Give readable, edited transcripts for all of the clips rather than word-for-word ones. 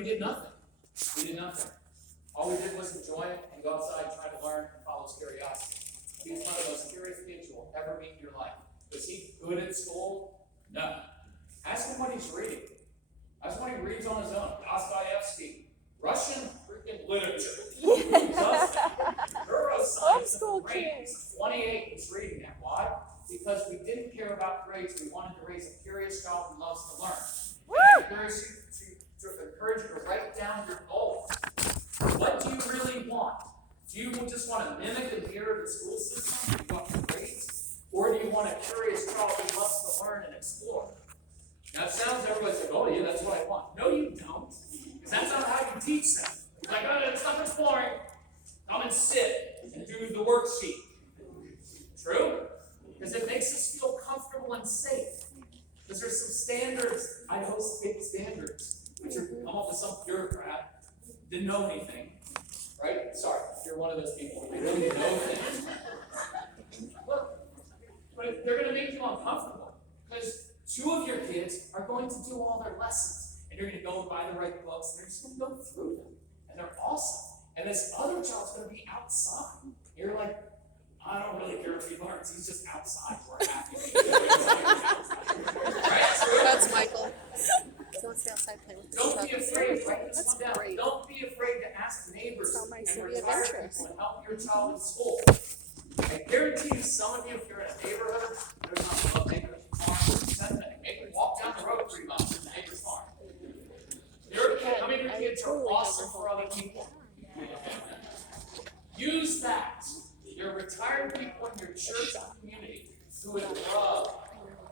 we did nothing. We did nothing. All we did was enjoy it and go outside and try to learn and follow his curiosity. He was one of the most curious kids you will ever meet in your life. Was he good at school? No. Ask him what he's reading. Ask him what he reads on his own. Dostoevsky, Russian freaking literature. Neuroscience of the brain. 28 he's reading that. Why? Because we didn't care about grades. We wanted to raise a curious child who loves to learn. And I encourage you to write down your goals. What do you really want? Do you just want to mimic and mirror the school system? Do you want grades? Or do you want a curious child who loves to learn and explore? Now it sounds, everybody's like, oh yeah, that's what I want. No, you don't. Because that's not how you teach them. It's like, oh, it's not exploring. Come and sit and do the worksheet. True? Because it makes us feel comfortable and safe. Because there's some standards, IDAHO standards, which are come up with some bureaucrat, didn't know anything. Right? Sorry, if you're one of those people, they really know things. Look, but they're going to make you uncomfortable. Because 2 of your kids are going to do all their lessons. And you're going to go and buy the right books, and they're just going to go through them. And they're awesome. And this other child's going to be outside. You're like, I don't really care if he learns. He's just outside. We're happy. Right? True? That's Michael. He wants to outside play with the Don't be afraid. Write this That's one down. great. Don't be afraid to ask neighbors It's on my and city of retired interest. people to help your child in school. I guarantee you, some of you, if you're in a neighborhood, there's not a neighborhood farm, send them. Make them walk down the road 3 miles to the neighbor's farm. How many of your kids are awesome for other people? Use that. Your retired people in your church community who would love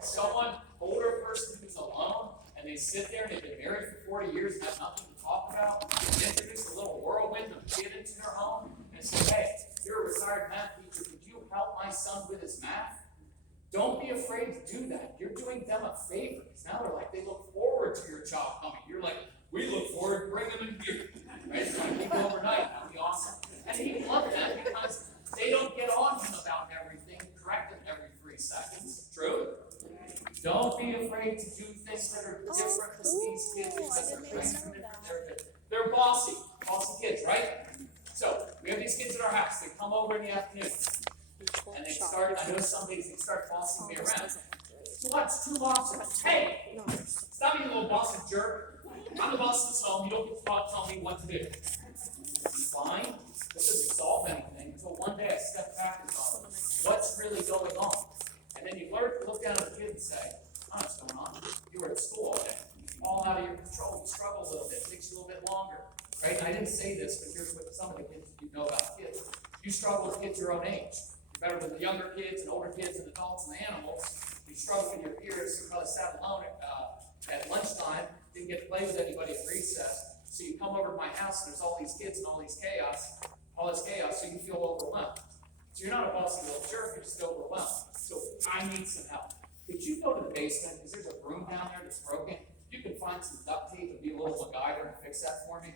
someone, older person who's alone, and they sit there and they've been married for 40 years and have nothing to talk about, and introduce a little whirlwind of kid into their home and say, hey, you're a retired math teacher, could you help my son with his math? Don't be afraid to do that. You're doing them a favor. Now they're like, they look forward to your child coming. You're like, we look forward to bringing them in here. Right? It's going to be overnight. That'll be awesome. And he loved that because they don't get on him about everything, correct him every 3 seconds. True? Don't be afraid to do things that are different as these kids because they're different. They're bossy kids, right? So we have these kids at our house. They come over in the afternoon and they start. I know some days they start bossing me around. So what's 2 boxers? Hey, stop being a little bossy jerk. I'm the boss of this home. You don't get to tell me what to do. Fine. This doesn't solve anything until one day I step back and go, what's really going on? And then you learn to look down at the kid and say, oh, what's going on? You were at school all day. All out of your control. You struggle a little bit. It takes you a little bit longer. Right? And I didn't say this, but here's what some of the kids you know about kids. You struggle with kids your own age. You're better with the younger kids and older kids and adults and animals. You struggle with your peers. You probably sat alone at lunchtime. Didn't get to play with anybody at recess. So you come over to my house and there's all these kids and all this chaos, so you feel overwhelmed. So you're not a bossy little jerk, you're just overwhelmed. So I need some help. Could you go to the basement, because there's a room down there that's broken? You can find some duct tape and be a little MacGyver and fix that for me.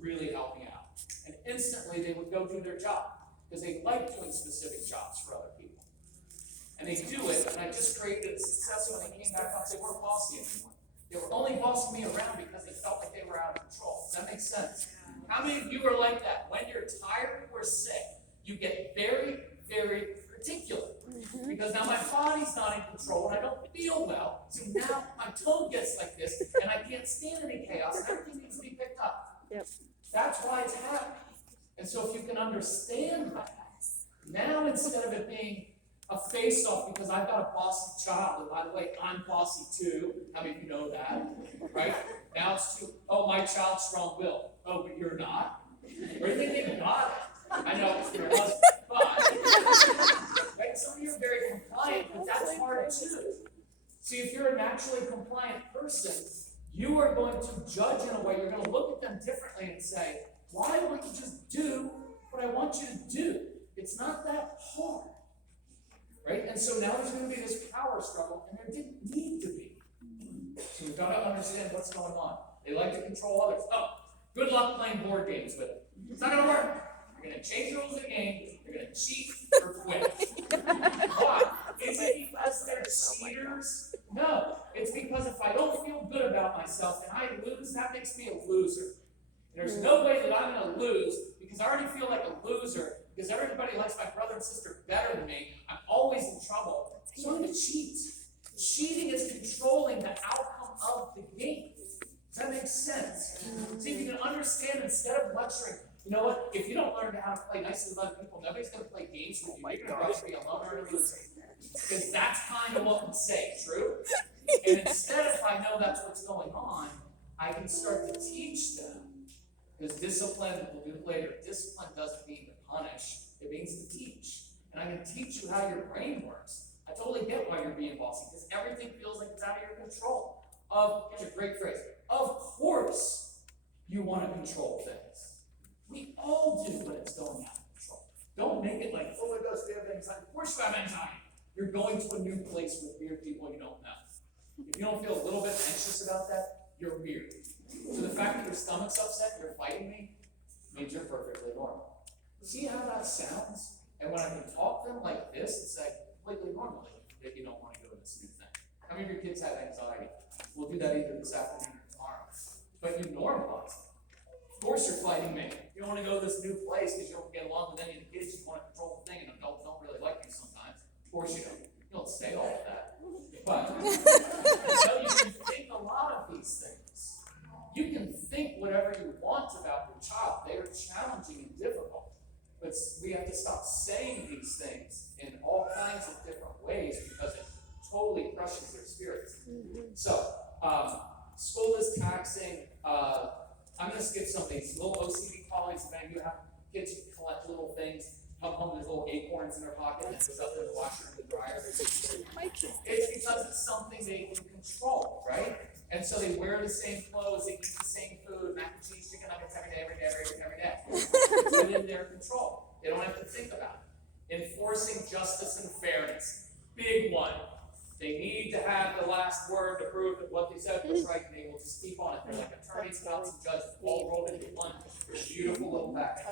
Really help me out. And instantly they would go do their job, because they like doing specific jobs for other people. And they do it, and I just created a success when they came back up, they weren't bossy anymore. They were only bossing me around because they felt like they were out of control. Does that make sense? How many of you are like that? When you're tired or sick, you get very, very particular. Because now my body's not in control and I don't feel well. So now my tone gets like this and I can't stand any chaos and everything needs to be picked up. Yep. That's why it's happening. And so if you can understand that, now instead of it being a face-off because I've got a bossy child, and by the way, I'm bossy too. How many of you know that? Right? Now it's oh, my child's strong-willed. Oh, but you're not? Or you think they got it? I know it's your husband, but right? Some of you are very compliant, but that's hard too. See, if you're a naturally compliant person, you are going to judge in a way, you're going to look at them differently and say, why don't you just do what I want you to do? It's not that hard. Right? And so now there's going to be this power struggle, and there didn't need to be. So we've got to understand what's going on. They like to control others. Oh, good luck playing board games with it. It's not going to work. You're going to change the rules of the game. You're going to cheat or quit. Why? Is it because they're cheaters? No. It's because if I don't feel good about myself and I lose, that makes me a loser. There's no way that I'm going to lose because I already feel like a loser because everybody likes my brother and sister better than me. I'm always in trouble. So I'm going to cheat. Cheating is controlling the outcome of the game. Does that make sense? See, if you can understand instead of lecturing, you know what? If you don't learn how to play nicely with other people, nobody's going to play games with you. You're going to be a loner and a loser. Because that's kind of what we say, true? And instead, if I know that's what's going on, I can start to teach them. Because discipline, we'll do it later, discipline doesn't mean to punish, it means to teach. And I can teach you how your brain works. I totally get why you're being bossy, because everything feels like it's out of your control. Here's a great phrase. Of course you want to control things. We all do when it's going out of control. Don't make it like, oh my gosh, we have anxiety. Of course you have anxiety. You're going to a new place with weird people you don't know. If you don't feel a little bit anxious about that, you're weird. So the fact that your stomach's upset, you're fighting me, means you're perfectly normal. See how that sounds? And when I can talk to them like this, it's like completely normal if you don't want to go to this new thing. How many of your kids have anxiety? We'll do that either this afternoon or tomorrow. But you normalize it. Of course you're fighting me. You don't want to go to this new place because you don't get along with any of the kids. You want to control the thing, and adults don't really like you sometimes. Of course you don't. You don't say all of that. But so you can think a lot of these things. You can think whatever you want about your child. They are challenging and difficult. But we have to stop saying these things in all kinds of different ways because it totally crushes their spirits. So, school is taxing. I'm going to skip some of these. Little OCD colleagues, if you have kids who collect little things, come home with little acorns in their pocket and it goes up in the washer and the dryer. It's because it's something they can control, right? And so they wear the same clothes, they eat the same food, mac and cheese, chicken nuggets every day. It's within their control. They don't have to think about it. Enforcing justice and fairness. Big one. They need to have the last word to prove that what they said was right, and they will just keep on it. They're like attorneys, counts, and judges, all rolled into one beautiful little package.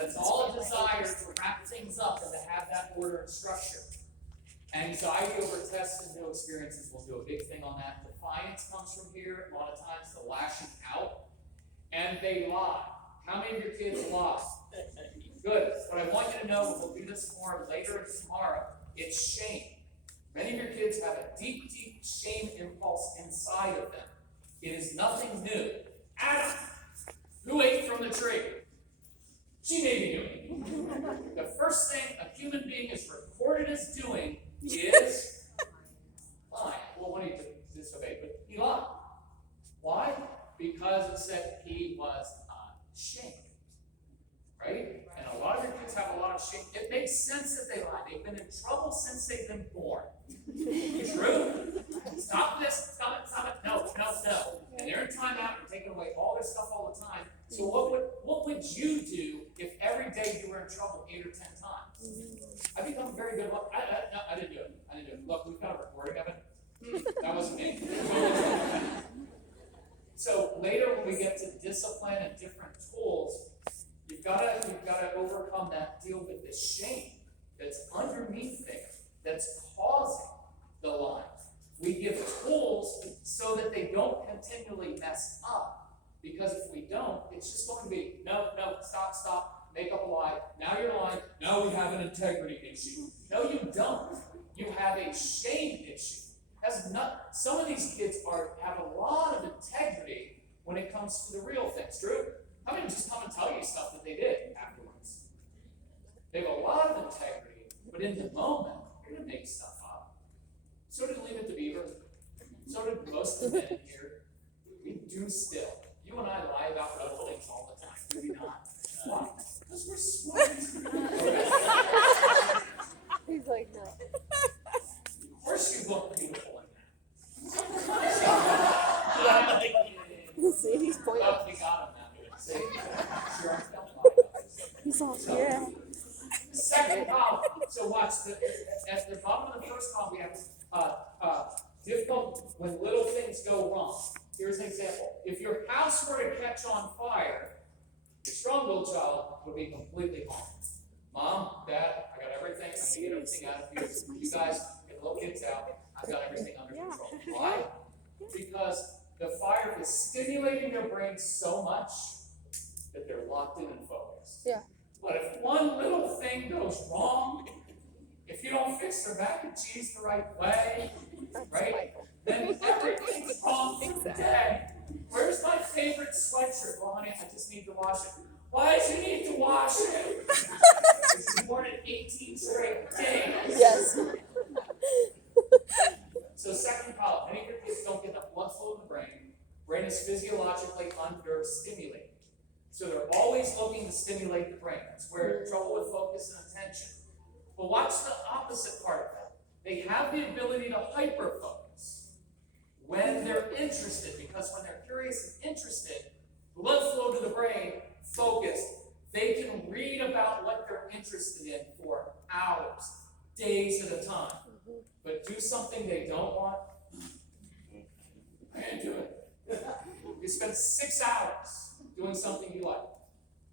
That's all a desire to wrap things up and to have that order and structure. Anxiety over tests and new experiences, we'll do a big thing on that. Defiance comes from here, a lot of times the lashing out. And they lie. How many of your kids lie? Good. What I want you to know, we'll do this more later and tomorrow, it's shame. Many of your kids have a deep, deep shame impulse inside of them. It is nothing new. Adam, who ate from the tree? She may be doing. The first thing a human being is recorded as doing is lying. Well, when he disobeyed, but he lied. Why? Because it said he was ashamed. Right? And a lot of your kids have a lot of shame. It makes sense that they lie. They've been in trouble since they've been born. True? Stop this, stop it, no. And they're in timeout, you're taking away all their stuff all the time. So what would you do if every day you were in trouble 8 or 10 times? I've become very good. I didn't do it. Look, we've got a recording of it. That wasn't me. So later when we get to discipline and different tools, you've got to overcome that, deal with the shame that's underneath there, that's causing the lie. We give tools so that they don't continually mess up. Because if we don't, it's just going to be, no, stop, make up a lie. Now you're lying. Now we have an integrity issue. No, you don't. You have a shame issue. Some of these kids have a lot of integrity when it comes to the real things. True? How many just come and tell you stuff that they did afterwards? They have a lot of integrity, but in the moment, they're going to make stuff up. So did Leave It to Beaver. So did most of the men in here. We do still. You and I lie about little things all the time, do we not? Why? Because we're smart. He's like, no. Of course you look beautiful in that. See, he's pointing. Oh, you got him now. See? Sure, I don't lie. He's all, yeah. Second column. So watch, at the bottom of the first column, we have difficult when little things go wrong. Here's an example. If your house were to catch on fire, Your strong-willed child would be completely calm. Mom, Dad, I got everything. I can get everything out of here. You guys get the little kids out. I've got everything under control. Why? Because the fire is stimulating their brain so much that they're locked in and focused. Yeah. But if one little thing goes wrong, if you don't fix their mac and cheese the right way, right, then everything's wrong today. Where's my favorite sweatshirt? Well, honey, I just need to wash it. Why do you need to wash it? Because you worn it 18 straight days. Yes. So second problem, many of your kids don't get enough blood flow in the brain. Brain is physiologically understimulated. So they're always looking to stimulate the brain. That's where trouble with focus and attention. But watch the opposite part of that. They have the ability to hyperfocus when they're interested, because when they're curious and interested, blood flow to the brain, focus, they can read about what they're interested in for hours, days at a time. But do something they don't want, I can't do it. You spend 6 hours doing something you like.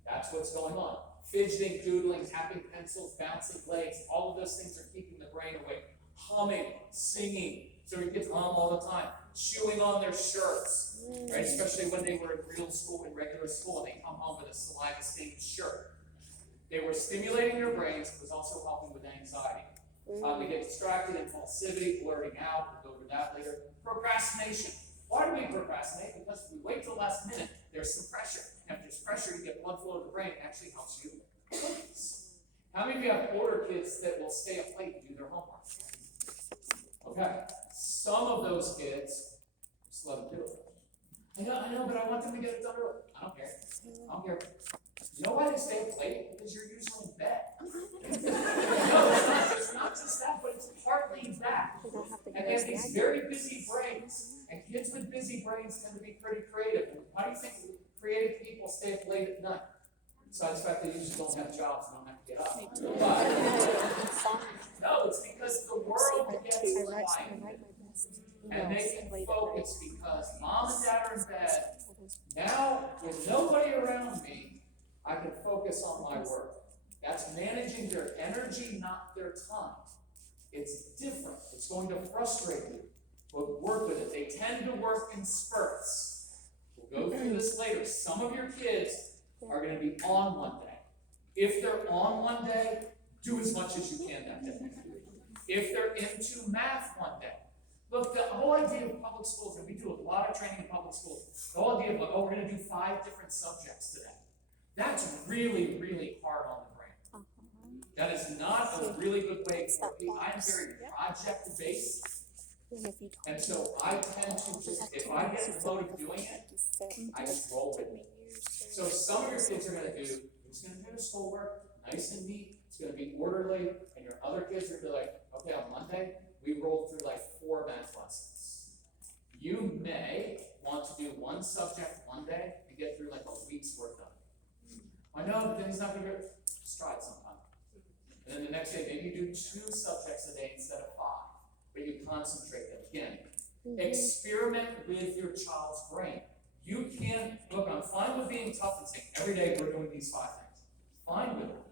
That's what's going on. Fidgeting, doodling, tapping pencils, bouncing legs, all of those things are keeping the brain awake. Humming, singing, so your kids hum all the time. Chewing on their shirts, right? Especially when they were in real school, in regular school, and they come home with a saliva-stained shirt. They were stimulating their brains. It was also helping with anxiety. They get distracted, impulsivity, blurting out. We'll go over that later. Procrastination. Why do we procrastinate? Because if we wait till the last minute, there's some pressure. And if there's pressure, you get blood flow to the brain. It actually helps you focus. How many of you have older kids that will stay up late and do their homework? Okay. Some of those kids, just let them do it. I know, but I want them to get it done early. I don't care. I don't care. You know why they stay up late? Because you're usually in bed. No, it's not just that, but it's partly that. And they have these very busy brains. And kids with busy brains tend to be pretty creative. And why do you think creative people stay up late at night? Besides the fact they usually don't have jobs and don't have to get up. But, no, it's because the world gets quiet. And they can focus because mom and dad are in bed. Now, with nobody around me, I can focus on my work. That's managing their energy, not their time. It's different. It's going to frustrate you. But work with it. They tend to work in spurts. We'll go through this later. Some of your kids are going to be on one day. If they're on one day, do as much as you can that day. If they're into math one day, look, the whole idea of public schools, and we do a lot of training in public schools, the whole idea of, like, oh, we're going to do 5 different subjects today. That's really, really hard on the brain. That is not a really good way for me. I'm very project-based. And so I tend to just, if I get in the mode of doing it, I just roll with it. So some of your kids are going to do, it's going to do their schoolwork, nice and neat, it's going to be orderly, and your other kids are going to be like, okay, on Monday, we rolled through like 4 math lessons. You may want to do one subject one day and get through like a week's worth of it. I know, but then he's not going to do it. Just try it sometime. And then the next day, maybe you do 2 subjects a day instead of 5, but you concentrate them. Again, experiment with your child's brain. You can, look, I'm fine with being tough and saying, every day we're doing these 5 things. Fine with it.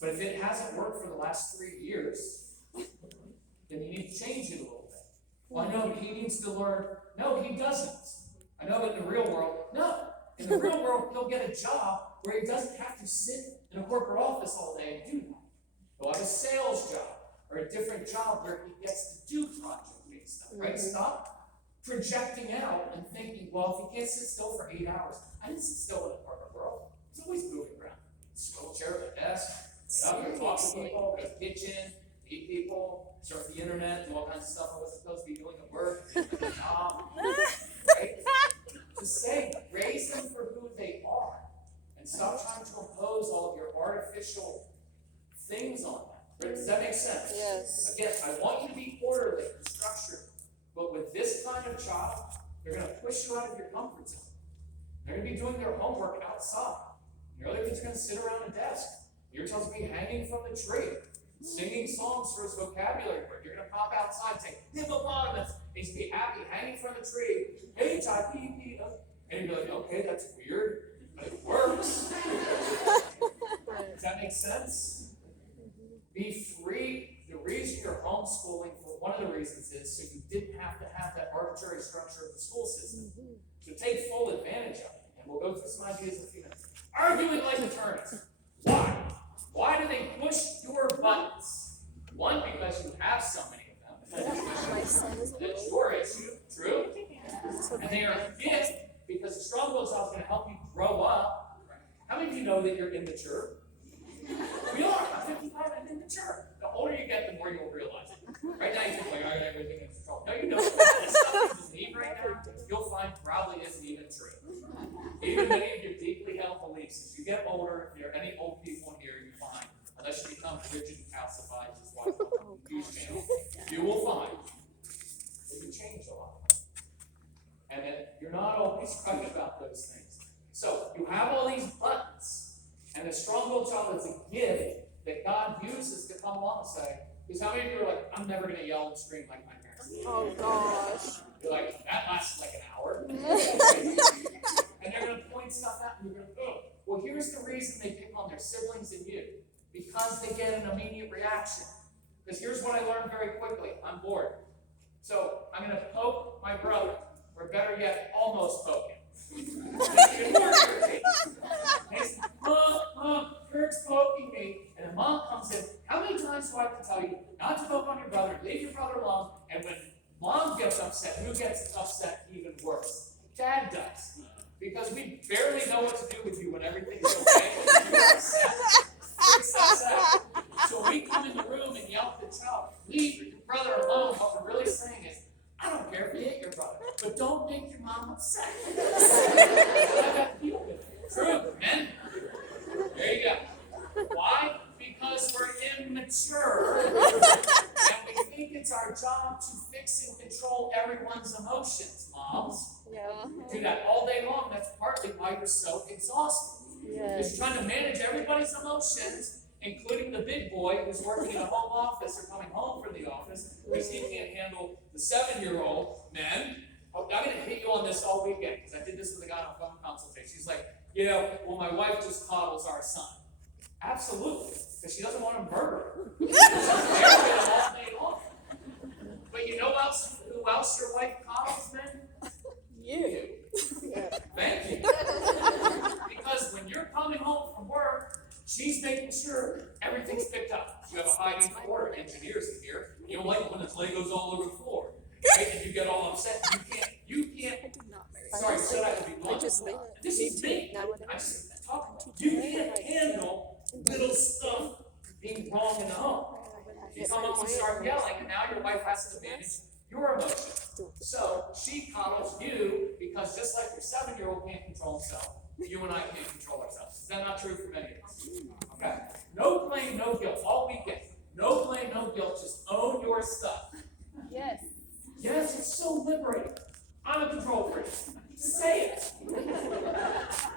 But if it hasn't worked for the last 3 years, then you need to change it a little bit. Well, I know he needs to learn. No, he doesn't. I know that in the real world, no. In the real world, he'll get a job where he doesn't have to sit in a corporate office all day and do that. He'll have a sales job or a different job where he gets to do project-based stuff, right? Stop projecting out and thinking, well, if he can't sit still for 8 hours, I didn't sit still in the corporate world. He's always moving around. Still chair at the desk, get up here, talk to people, go to the kitchen, meet people, surf the internet, do all kinds of stuff I wasn't supposed to be doing at work, right? Just say, raise them for who they are, and stop trying to impose all of your artificial things on them. Right? Does that make sense? Yes. Again, I want you to be orderly and structured, but with this kind of child, they're going to push you out of your comfort zone. They're going to be doing their homework outside. Your other kid's going to sit around a desk. Your child's going to be hanging from the tree, singing songs for his vocabulary word. You're going to pop outside and say, hippopotamus. He's going to be happy, hanging from the tree. H-I-P-P. And you'll be like, okay, that's weird, but it works. make sense? Be free. The reason you're homeschooling, for one of the reasons, is so you didn't have to have that arbitrary structure of the school system. So take full advantage of it. And we'll go through some ideas in a few minutes. Arguing like attorneys. Why? Why do they push your buttons? One, because you have so many of them. My son is That's your issue, true? And they are a gift because the strong-willed child is going to help you grow up. How many of you know that you're immature? We are. I'm 55 and immature. The older you get, the more you'll realize it. Right now, you think, like, I got everything in control. No, you don't. The stuff you believe right now, you'll find probably isn't even true. Even many of your deeply held beliefs, as you get older, if there are any old people in here, you find, unless you become rigid and calcified, just watch the news channel, you will find that you change a lot. And that you're not always right about those things. So, you have all these buttons. And the strong-willed child is a gift that God uses to come along and say, because how many of you are like, I'm never going to yell and scream like my parents did? Oh gosh. You're like, that lasted like an hour. And they're going to point stuff out and you're going to, oh. Well, here's the reason they pick on their siblings and you. Because they get an immediate reaction. Because here's what I learned very quickly. I'm bored. So I'm going to poke my brother. Or better yet, almost poke him. Even more irritating. He's, Mom, Kurt's poking me. And the mom comes in. How many times do I have to tell you not to poke on your brother, leave your brother alone? And when mom gets upset, who gets upset even worse? Dad does. Because we barely know what to do with you when everything's okay. You're upset. Freaks us out. So we come in the room and yell at the child, leave your brother alone. What we're really saying is, I don't care if you hate your brother, but don't make your mom upset. I got to deal with it. True, men. There you go. Why? Because we're immature. And we think it's our job to fix and control everyone's emotions, moms. Yeah. You do that all day long. That's partly why you're so exhausted. Because you're trying to manage everybody's emotions, including the big boy who's working in a home office or coming home from the office, because he can't handle the 7-year-old. Men, I'm going to hit you on this all weekend, because I did this with a guy on a phone consultation. She's like, well, my wife just coddles our son. Absolutely, because she doesn't want to murder him. She's there with him all day long. But you know who else your wife coddles, men? You. Thank you. Because when you're coming home from work, she's making sure everything's picked up. You have a high need for engineers in here. You don't like it when it's Legos all over the floor. Right? And you get all upset. You can't. Sorry, should I be blunt? This is me. I just talk. You can't handle little stuff being wrong in the home. You come home and start yelling, and now your wife has to manage your emotions. So she coddles you because just like your 7-year-old can't control himself, you and I can't control ourselves. Is that not true for many of us? Okay. No blame, no guilt. All weekend. No blame, no guilt. Just own your stuff. Yes. Yes, it's so liberating. I'm a control freak. Say it.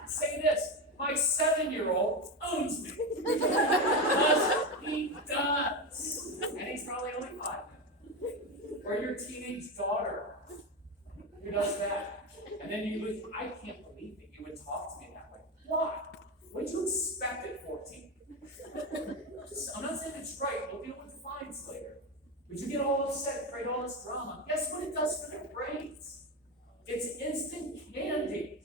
Say this. My 7-year-old owns me. Because he does. And he's probably only 5 now. Or your teenage daughter who does that. And then you lose. I can't believe that you would talk to me that way. Why? What did you expect at 14? I'm not saying it's right. We'll deal with the fines later. But you get all upset, create all this drama. Guess what it does for their brains? It's instant candy.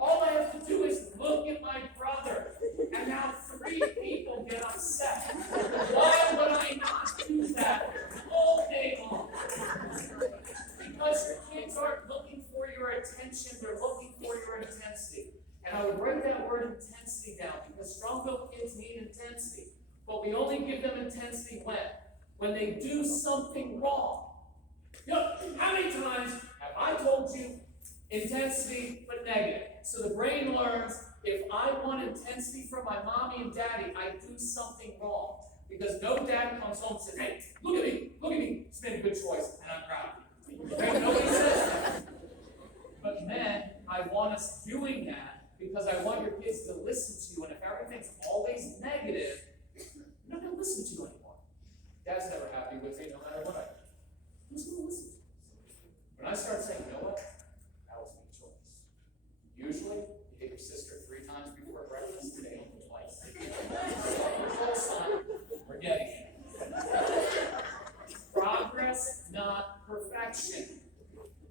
All I have to do is look at my brother. And now 3 people get upset. Why would I not do that all day long? Because your kids aren't looking for your attention, they're looking for your intensity. And I would write that word intensity down, because strong-willed kids need intensity. But we only give them intensity when they do something wrong. How many times have I told you intensity but negative? So the brain learns, if I want intensity from my mommy and daddy, I do something wrong. Because no dad comes home and says, hey, look at me, it's made a good choice, and I'm proud of you. Right? Nobody says that. But men, I want us doing that because I want your kids to listen to you, and if everything's always negative, you're not going to listen to you anymore. Dad's never happy with me, no matter what I do. Who's going to listen to you? When I start saying, you know what? That was my choice. Usually, you hit your sister 3 times before breakfast, today only twice. perfection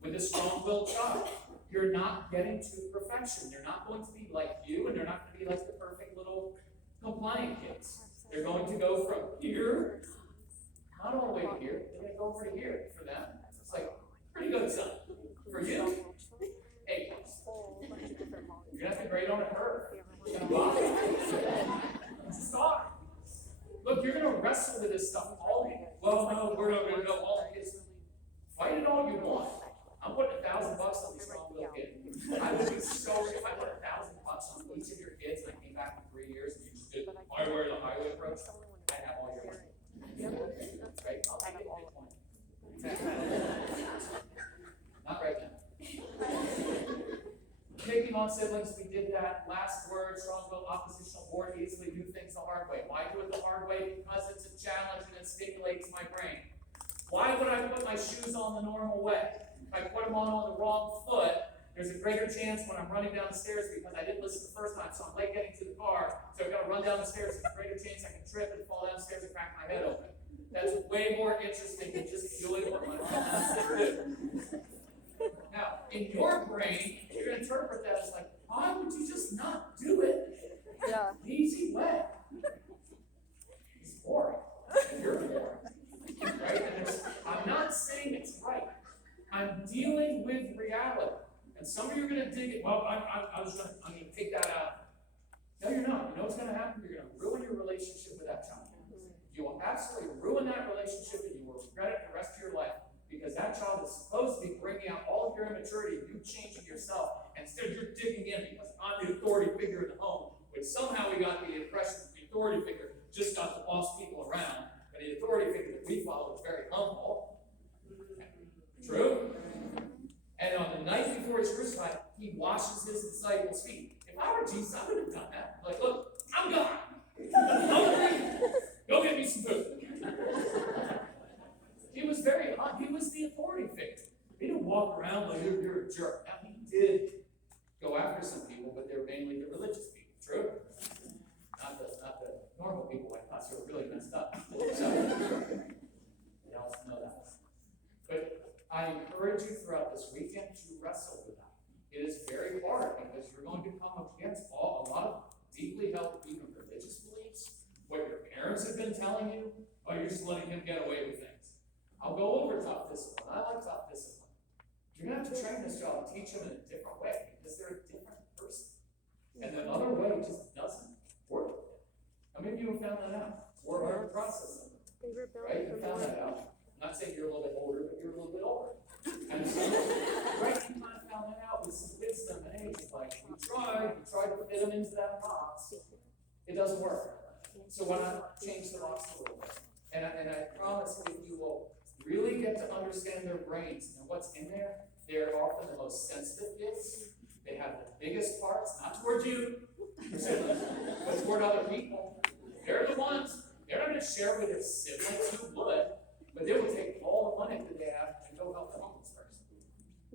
with a strong-willed child. You're not getting to perfection. They're not going to be like you, and they're not going to be like the perfect little compliant kids. They're going to go from here, not all the way to here. They're going to go over to here. For them, it's like, pretty good, son. For you, A+. You're going to have to grade on a curve. It's going to bother you. Stop. Look, you're going to wrestle with this stuff all day. Well, no, we're not going to know all kids. Fight it all you want. I'm putting $1,000 on these strong-willed kids. I would be so, if I put $1,000 on each of your kids and I came back in 3 years and you just did my way or the highway approach, I'd have all your money. Right? I'll take it at Not right now. Taking on siblings, we did that. Last word, strong-willed, oppositional, or easily do things the hard way. Why do it the hard way? Because it's a challenge and it stimulates my brain. Why would I put my shoes on the normal way? If I put them on the wrong foot, there's a greater chance when I'm running down the stairs because I didn't listen the first time, so I'm late getting to the car, so I've got to run down the stairs. There's a greater chance I can trip and fall down the stairs and crack my head open. That's way more interesting than just doing what my mom said to do. Now, in your brain, you're going to interpret that as like, why would you just not do it the easy way? It's boring. And you're boring. Right? And I'm not saying it's right. I'm dealing with reality. And some of you are going to dig it. Well, I'm going to take that out. No, you're not. You know what's going to happen? You're going to ruin your relationship with that child. You will absolutely ruin that relationship and you will regret it the rest of your life because that child is supposed to be bringing out all of your immaturity and you changing yourself. And instead you're digging in because I'm the authority figure in the home, which somehow we got the impression that the authority figure just got to boss people around. But the authority figure that we follow is very humble. True? And on the night before he's crucified, he washes his disciples' feet. If I were Jesus, I would have done that. Like, look, I'm gone. I'm hungry. Go get me some food. He was very hot. He was the authority figure. He didn't walk around like you're a jerk. Now, he did go after some people, but they were mainly the religious people. True? Not the normal people like us who are really messed up. So, you also know that. But I encourage you throughout this weekend to wrestle with that. It is very hard because you're going to come up against a lot of deeply held, even religious beliefs, what your parents have been telling you, or you're just letting him get away with things. I'll go over tough discipline. I like tough discipline. You're going to have to train this child and teach them in a different way because they're a different person. And the other way just doesn't work. How many of you have found that out? Or are in the process of it? Right? You found that out. I'm not saying you're a little bit older, but you're a little bit older. And so, right, you kind of found that out with some wisdom and age. Like, we tried to fit them into that box. It doesn't work. So why not change the box a little bit? And I promise if you will really get to understand their brains and what's in there, they're often the most sensitive kids. They have the biggest parts, not toward you, but toward other people. They're the ones, they're not going to share with their siblings who would, but they will take all the money that they have and go help the homeless person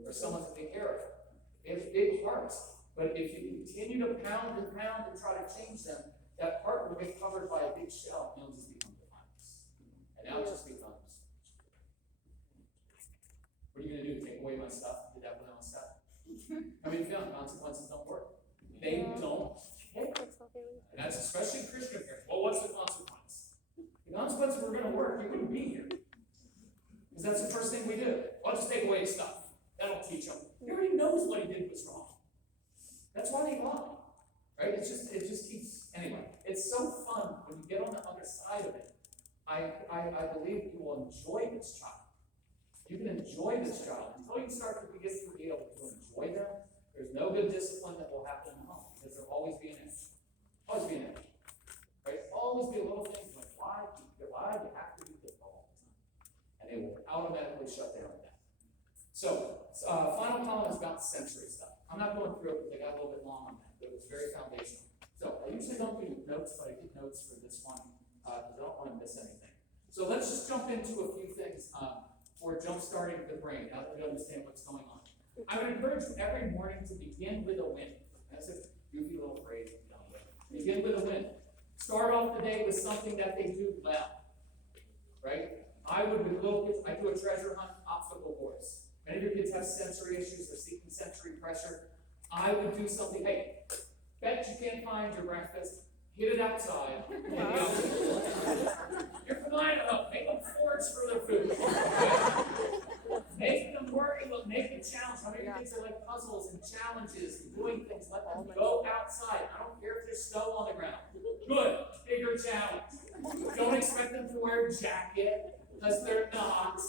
or someone to take care of them. They have big hearts, but if you continue to pound and try to change them, that heart will get covered by a big shell and it'll just become defiance. And now it just becomes, what are you going to do? Take away my stuff? Did that with my own stuff? I mean, consequences don't work. They don't care. And that's especially Christian parents. Well, what's the consequence? The consequence if we're going to work, you wouldn't be here. Because that's the first thing we do. Well, just take away his stuff. That'll teach him. He already knows what he did was wrong. That's why they lie. Right? It just keeps, anyway, it's so fun when you get on the other side of it. I believe you will enjoy this child. You can enjoy this child. Until you start to get to be able to enjoy them, there's no good discipline that will happen in the home. Because there'll always be an edge. Always be an edge. Right? Always be a little thing like, why? You have to do this all the time. And they will automatically shut down that. So, final comment is about sensory stuff. I'm not going through it because I got a little bit long on that, but it was very foundational. So, I usually don't do notes, but I did notes for this one because I don't want to miss anything. So, let's just jump into a few things for jumpstarting the brain now that we understand what's going on. I would encourage you every morning to begin with a win. That's a goofy little phrase. Begin with a win. Start off the day with something that they do well. Right? I would, with little kids, I do a treasure hunt obstacle course. Many of your kids have sensory issues, they're seeking sensory pressure. I would do something, hey, bet you can't find your breakfast, hit it outside. You're from Idaho, make them forage for their food. Make them work, make them challenge. How many kids are like puzzles and challenges and doing things? Let them go outside. I don't care if there's snow on the ground. Good, bigger challenge. Don't expect them to wear a jacket, because they're not.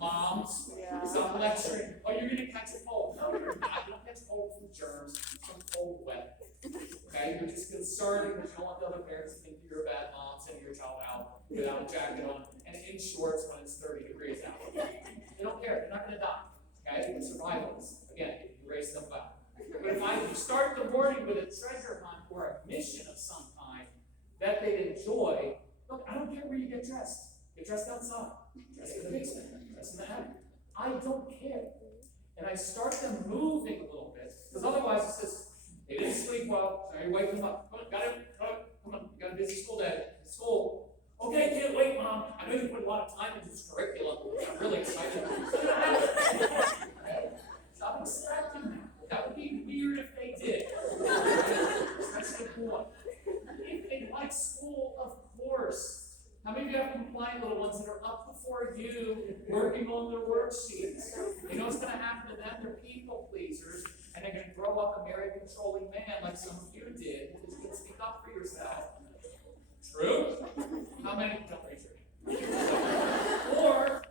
Moms, stop lecturing. Oh, you're going to catch a cold. No, you're not. You don't catch a cold from germs, from cold wet. Okay? You're just concerned because you don't want the other parents to think you're a bad mom, sending your child out without a jacket on and in shorts when it's 30 degrees out. They don't care. They're not going to die. Okay? They're survivalists. Again, you raise them well. But if I start the morning with a treasure hunt or a mission of some kind that they'd enjoy, look, I don't care where you get dressed. Get dressed outside. Dressed in the basement. Dressed in the attic. I don't care. And I start them moving a little bit, because otherwise it says, they didn't sleep well, so I wake them up. Come on, come on, you got a busy school day. School. Okay, can't wait, Mom. I know you put a lot of time into this curriculum. I'm really excited. Stop expecting that. That would be weird if they did. Especially a boy. If they like school, of course. How many of you have compliant little ones that are up before you, working on their worksheets? You know what's going to happen to them? They're people pleasers, and they're going to grow up a married, controlling man like some of you did, because you can speak up for yourself. True? How many? Don't raise your hand. Or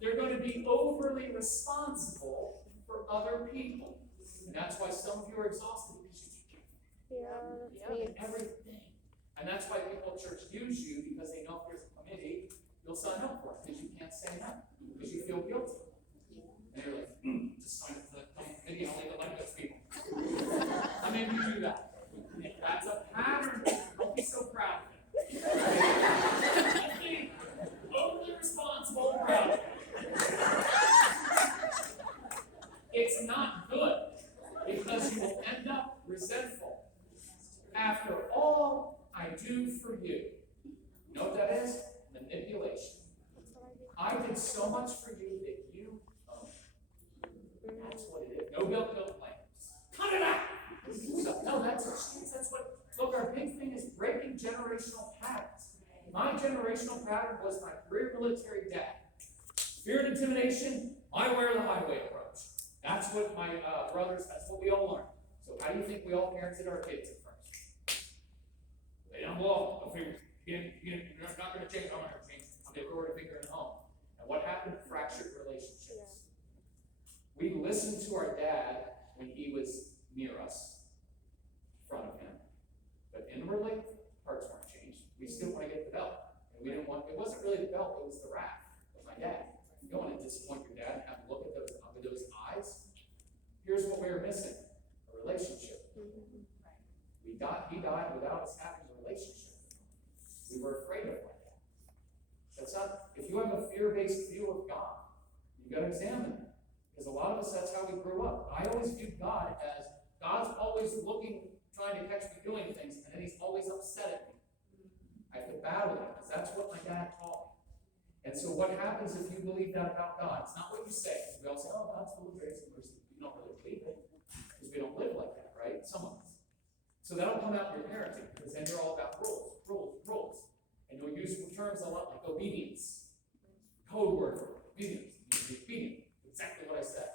they're going to be overly responsible for other people. And that's why some of you are exhausted, because you do everything. And that's why people at church use you, because they know if there's a committee, you'll sign up for it, because you can't say no, because you feel guilty. And you're like, just sign up for the committee, I'll leave it like those people. How many of you do that? That's a pattern. Don't be so proud of it. Be overly responsible and proud of it. It's not good, because you will end up resentful. After all I do for you. You know what that is? Manipulation. I did so much for you that you own. That's what it is. No guilt, no blame. Cut it out! So, no, that's what, look, our big thing is breaking generational patterns. My generational pattern was my career military dad. Fear and intimidation, my way or the highway approach. That's what my brothers, that's what we all learned. So how do you think we all parented our kids at first? They don't belong. No fingers. You're not going to change. I'm not going to change. They were already figuring it home. And what happened? Fractured relationships. We listened to our dad when he was near us, in front of him. But inwardly, hearts weren't changed. We still want to get the belt. And we didn't want, it wasn't really the belt, it was the wrath of my dad. You don't want to disappoint your dad and have to look at those with those eyes. Here's what we were missing: a relationship. He died without us having a relationship. We were afraid of my dad. That's not, if you have a fear-based view of God, you've got to examine it. Because a lot of us, that's how we grew up. I always viewed God as, God's always looking, trying to catch me doing things, and then he's always upset at me. I have to battle it, because that's what my dad taught me. And so what happens if you believe that about God? It's not what you say. We all say, oh, God's full of grace and mercy. You don't really believe it, because we don't live like that, right? Some of us. So that'll come out in your parenting, because then you're all about rules. And you'll use terms a lot like obedience. Code word for obedience. You be obedient. Exactly what I said.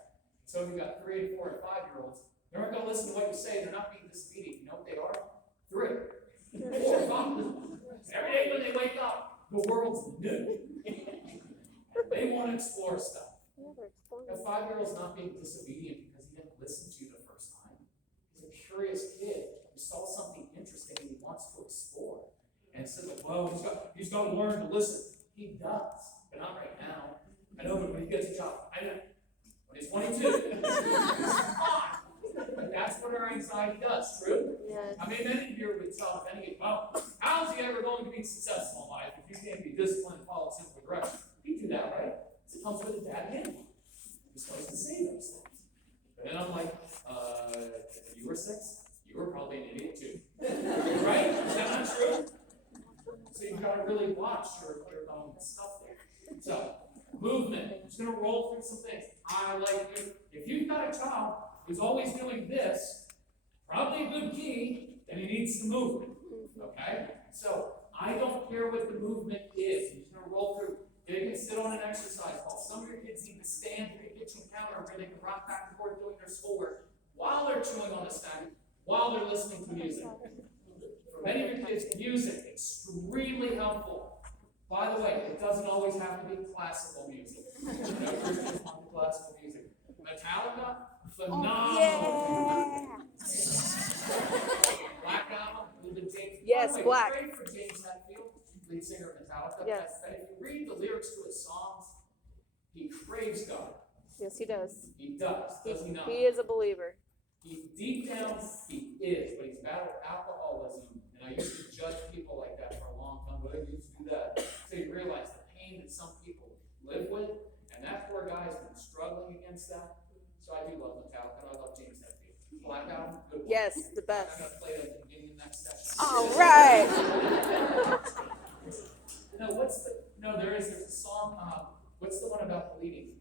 So if you've got 3 and 4 and 5-year-olds, they aren't going to listen to what you say. They're not being disobedient. You know what they are? 3, 4, 5. Every day when they wake up, the world's new. They want to explore stuff. A 5-year-old's not being disobedient because he didn't listen to you the first time. He's a curious kid who saw something interesting and he wants to explore. And instead of, well, he's got to learn to listen. He does, but not right now. I know, but when he gets a job, I know. When he's 22, he's fine. But that's what our anxiety does, true? Yes. I mean, many of you are with child offending, well, how's he ever going to be successful in life if you can't be disciplined and follow simple direction? You do that, right? It comes with a dad hand. You're supposed to say those things. But then I'm like, if you were 6, you were probably an idiot too. Right? Is that not true? So you've got to really watch your own stuff there. So, movement. I'm just going to roll through some things. I like you. If you've got a child who's always doing this, probably a good key, then he needs the movement. Okay? So I don't care what the movement is. I'm just going to roll through. They can sit on an exercise ball. Some of your kids need to stand at the kitchen counter where they can rock back and forth doing their schoolwork while they're chewing on a snack, while they're listening to music. For many of your kids, music is extremely helpful. By the way, it doesn't always have to be classical music. Christians want classical music. Metallica, phenomenal. Yeah. Black Album, with James. Yes, by the way, Black. Pray for James Hetfield, lead singer of Metallica. Yes. If you read the lyrics to his songs, he craves God. Yes, he does. He does he not? He is a believer. He deep down, he is, but he's battled alcoholism. And I used to judge people like that for a long time, but I used to do that. So you realize the pain that some people live with, and that poor guy has been struggling against that. So I do love Metallica, and I love James Hetfield. Black Album, good one. Yes, the best. I'm going to play that at the beginning of the next session. All right. There's a song, what's the one about bleeding?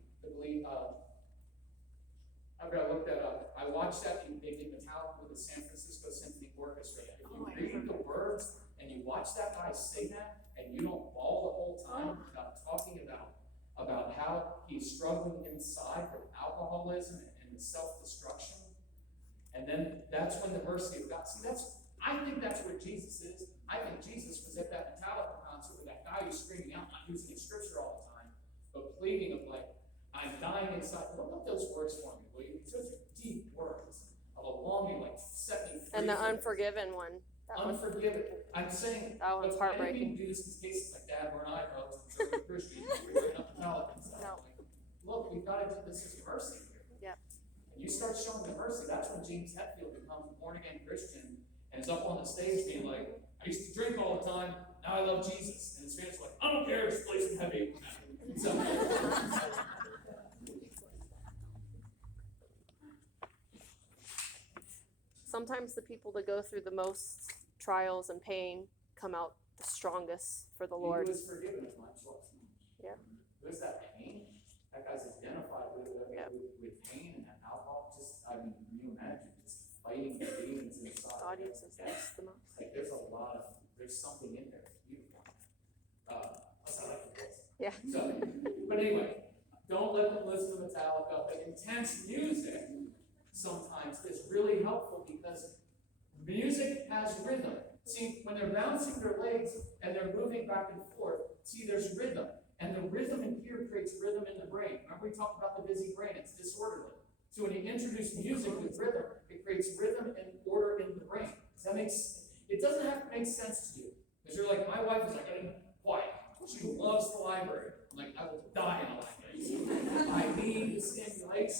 I've got to look that up. I watched that, they did Metallica with the San Francisco Symphony Orchestra. If you read the words and you watch that guy sing that, and you don't bawl the whole time talking about how he's struggling inside with alcoholism and the self-destruction, and then that's when the mercy of God. See, I think that's where Jesus is. I think Jesus was at that Metallica concert with that guy who's screaming out, not using his scripture all the time, but pleading of like, I'm dying inside. Look up those words for me, will you? Those are deep words of a longing, like set me free. And the Unforgiven one. Unforgiven. I'm saying that one's heartbreaking. We do this in cases like Dad, we're not conservative Christians. We're bringing up Metallica and stuff. No. Like, look, we've got to do this as mercy here. Yep. And you start showing the mercy. That's when James Hetfield becomes a born again Christian and is up on the stage being like, I used to drink all the time. Now I love Jesus. And his fans are like, I don't care. Just play some heavy metal. So. Sometimes the people that go through the most trials and pain come out the strongest for the Lord. He was forgiven as much. Yeah. There's that pain. That guy's identified with pain and that alcohol. Can you imagine just fighting the demons inside? God uses this the most. Like there's something in there. It's beautiful. I like the voice. Yeah. So, but anyway, don't let them listen to Metallica. But intense music sometimes is really helpful because music has rhythm. See, when they're bouncing their legs and they're moving back and forth, see, there's rhythm. And the rhythm in here creates rhythm in the brain. Remember we talked about the busy brain, it's disorderly. So when you introduce music with rhythm, it creates rhythm and order in the brain. It doesn't have to make sense to you. Because you're like, my wife is like, quiet. She loves the library. I'm like, I will die in a library. I need the stimulation.